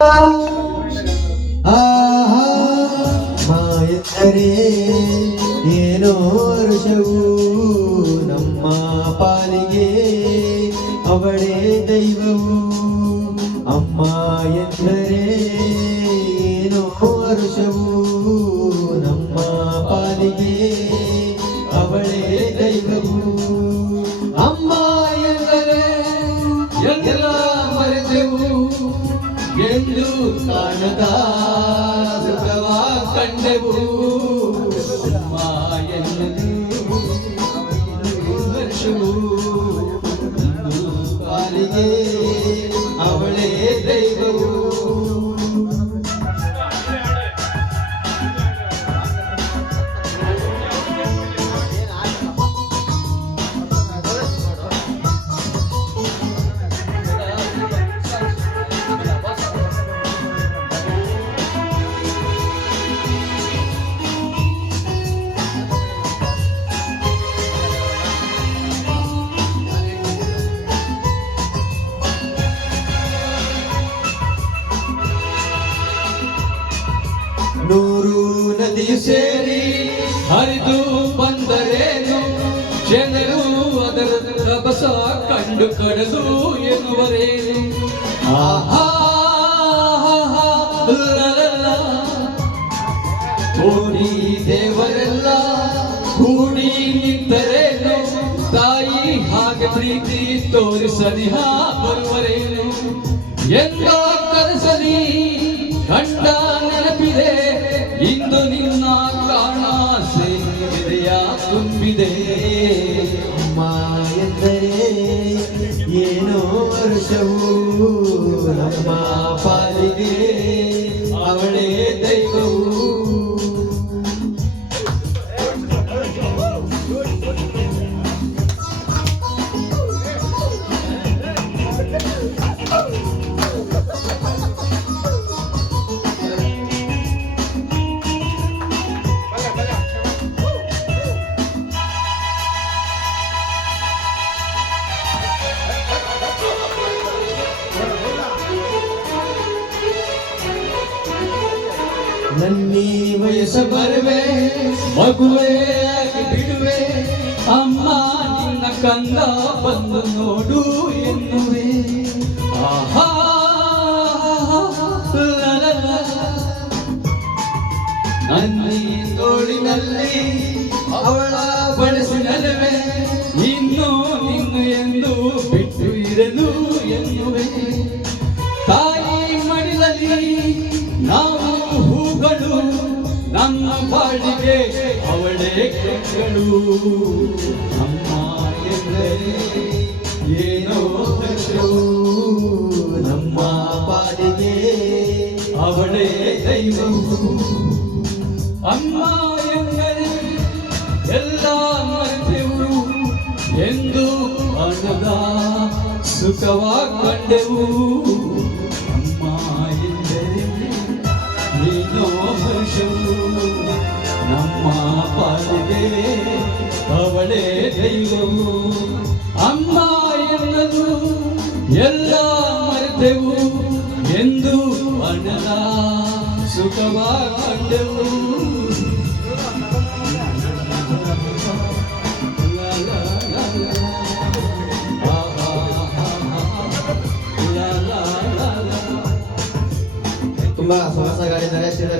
ಆಹಾ ಮಾಯತ್ತರೆ ಏನೋ ಋಷವು ನಮ್ಮ ಪಾಲಿಗೆ ಅವಳೇ ದೈವವು ಅಮ್ಮ ಎಂದರೆ ಏನೋ ಋಷವು ನಮ್ಮ ಪಾಲಿಗೆ ಅವಳೇ ದೈವವು ಅಮ್ಮ ಎಂದರೆ ಎಲ್ಲ ಮರೆತೆವು ಎಂದು ಕಾಣದ ಸುಖವ ಕಂಡೆವು ಅಮ್ಮ ಎನ್ನದು ವರ್ಷವು ಪಾಲಿಗೆ ಅವಳೇ ದೈವವು ನೂರು ನದಿಯು ಸೇರಿ ಹರಿದು ಬಂದರೇನು ಜನರು ಅದರ ರಭಸ ಕಂಡು ಕಡಲು ಎನ್ನುವರೇನು ಆಹಾ ಕೋಡಿ ದೇವರೆಲ್ಲ ಕೂಡಿ ನಿಂತರೇನು ತಾಯಿ ಹಾಗೆ ಪ್ರೀತಿ ತೋರಿಸಲಿಹ ಬರುವರೇನು ಎಂದ ಕನಸಲಿ ಗಂಡ ನೆನಪಿದೆ ಇಂದು ನಿನ್ನ ಕಾಣಾಸೆ ಹೃದಯ ತುಂಬಿದೆ ಅಮ್ಮ ಎಂದರೆ ಏನೋ ವರ್ಷವು ನಮ್ಮ ಪಾಲಿಗೆ ಅವಳೇ ದೈವವು ನನ್ನಿ ವಯಸ್ಸು ಬರುವೆ ಮಗುವೆ ಬಿಡುವೆ ಅಮ್ಮ ನಿನ್ನ ಕಂದ ಬಂದು ನೋಡು ಎನ್ನುವೆ ಆಹಾ ನನ್ನಿ ತೋಳಿನಲ್ಲಿ ಅವಳ ಬಡಸಿನಲ್ಲವೇ ಇನ್ನು ನಿನ್ನು ಎಂದು ಬಿಟ್ಟು ಇರಲು ಎನ್ನುವೆ ತಾಯಿ ಮಡಿಲಲ್ಲಿ ನಾವು ಹೂಗಳು ನಮ್ಮ ಬಾಳಿಗೆ ಅವಳೇ ಕೆಗಳು ಅಮ್ಮ ಎಂದರೆ ಏನೋ ಹರ್ಷವು ನಮ್ಮ ಬಾಳಿಗೆ ಅವಳೇ ದೈವವು ಅಮ್ಮ ಎಂದರೆ ಎಲ್ಲ ಮರೆತೆವು ಎಂದು ಹಣದ ಸುಖವ ಕಂಡೆವು ಅಮ್ಮ ಎಂದರೆ ಏನೋ ಹರ್ಷವು ನಮ್ಮ ಪಾಲಿಗೆ ಅವಳೇ ದೈವವು ಅಮ್ಮ ಎನ್ನದು ಎಲ್ಲ ಮರೆತೆವು ಎಂದು ಹಣದ ಸುಖವ ಕಂಡೆವು ತುಂಬಾ ಸಮಸ್ಯೆಗಳಿದ್ದಾರೆ.